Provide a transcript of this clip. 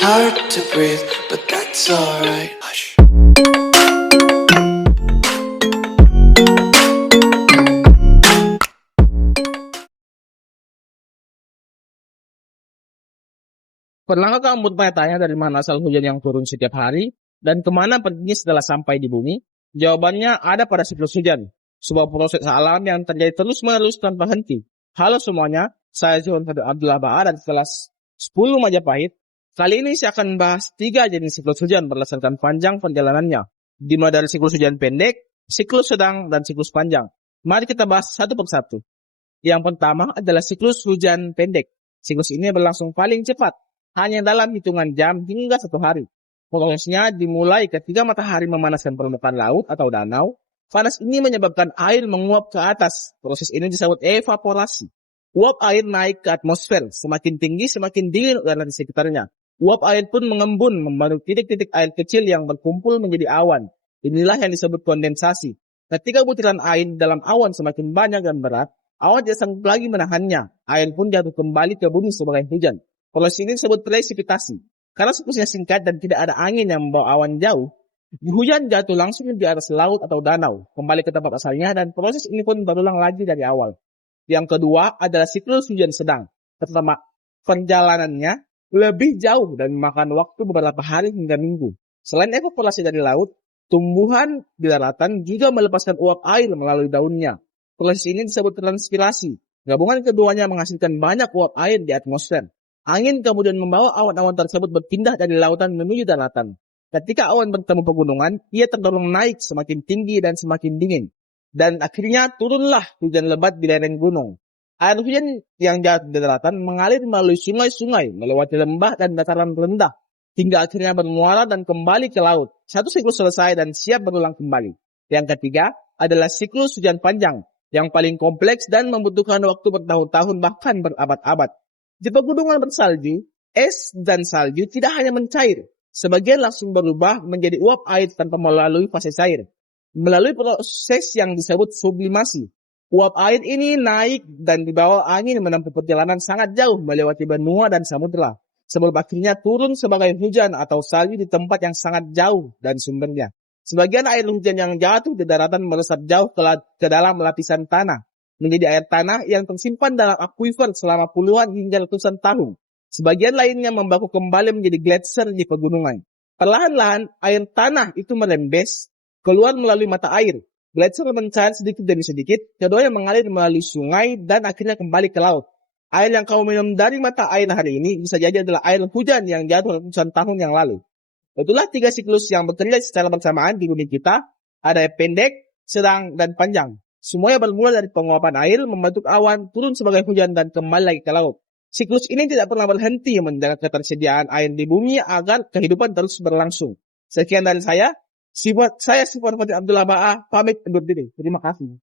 hard to breathe, but that's alright. Hush. Pernahkah kamu bertanya-tanya dari mana asal hujan yang turun setiap hari dan kemana perginya setelah sampai di bumi? Jawabannya ada pada siklus hujan, sebuah proses alam yang terjadi terus-menerus tanpa henti. Halo semuanya, saya John Abdullah Ba'a dari kelas 10 Majapahit. Kali ini saya akan bahas 3 jenis siklus hujan berdasarkan panjang perjalanannya, dimulai dari siklus hujan pendek, siklus sedang, dan siklus panjang. Mari kita bahas satu persatu. Yang pertama adalah siklus hujan pendek. Siklus ini berlangsung paling cepat, hanya dalam hitungan jam hingga 1 hari. Prosesnya dimulai ketika matahari memanaskan permukaan laut atau danau. Panas ini menyebabkan air menguap ke atas. Proses ini disebut evaporasi. Uap air naik ke atmosfer. Semakin tinggi, semakin dingin udara di sekitarnya. Uap air pun mengembun, membentuk titik-titik air kecil yang berkumpul menjadi awan. Inilah yang disebut kondensasi. Ketika butiran air dalam awan semakin banyak dan berat, awan tidak sanggup lagi menahannya. Air pun jatuh kembali ke bumi sebagai hujan. Proses ini disebut presipitasi. Karena siklusnya singkat dan tidak ada angin yang membawa awan jauh, hujan jatuh langsung di atas laut atau danau, kembali ke tempat asalnya, dan proses ini pun berulang lagi dari awal. Yang kedua adalah siklus hujan sedang. Pertama, perjalanannya lebih jauh dan memakan waktu beberapa hari hingga minggu. Selain evaporasi dari laut, tumbuhan di daratan juga melepaskan uap air melalui daunnya. Proses ini disebut transpirasi. Gabungan keduanya menghasilkan banyak uap air di atmosfer. Angin kemudian membawa awan-awan tersebut berpindah dari lautan menuju daratan. Ketika awan bertemu pegunungan, ia terdorong naik semakin tinggi dan semakin dingin. Dan akhirnya turunlah hujan lebat di lereng gunung. Air hujan yang jatuh di daratan mengalir melalui sungai-sungai, melewati lembah dan dataran rendah, hingga akhirnya bermuara dan kembali ke laut. Satu siklus selesai dan siap berulang kembali. Yang ketiga adalah siklus hujan panjang, yang paling kompleks dan membutuhkan waktu bertahun-tahun bahkan berabad-abad. Di pegunungan bersalju, es dan salju tidak hanya mencair, sebagian langsung berubah menjadi uap air tanpa melalui fase cair. Melalui proses yang disebut sublimasi, uap air ini naik dan dibawa angin menempuh perjalanan sangat jauh melewati benua dan samudera, sebelum akhirnya turun sebagai hujan atau salju di tempat yang sangat jauh dari sumbernya. Sebagian air hujan yang jatuh di daratan meresap jauh ke dalam lapisan tanah, menjadi air tanah yang tersimpan dalam akuifer selama puluhan hingga ratusan tahun. Sebagian lainnya membaku kembali menjadi gletser di pegunungan. Perlahan-lahan air tanah itu merembes, keluar melalui mata air. Gletser mencair sedikit demi sedikit, keduanya mengalir melalui sungai dan akhirnya kembali ke laut. Air yang kamu minum dari mata air hari ini bisa jadi adalah air hujan yang jatuh ratusan tahun yang lalu. Itulah 3 siklus yang bekerja secara bersamaan di bumi kita. Ada pendek, sedang, dan panjang. Semuanya bermula dari penguapan air, membentuk awan, turun sebagai hujan, dan kembali lagi ke laut. Siklus ini tidak pernah berhenti menjaga ketersediaan air di bumi agar kehidupan terus berlangsung. Sekian dari saya. Saya Sifwan Fatih Abdullah Ba'a, pamit undur diri. Terima kasih.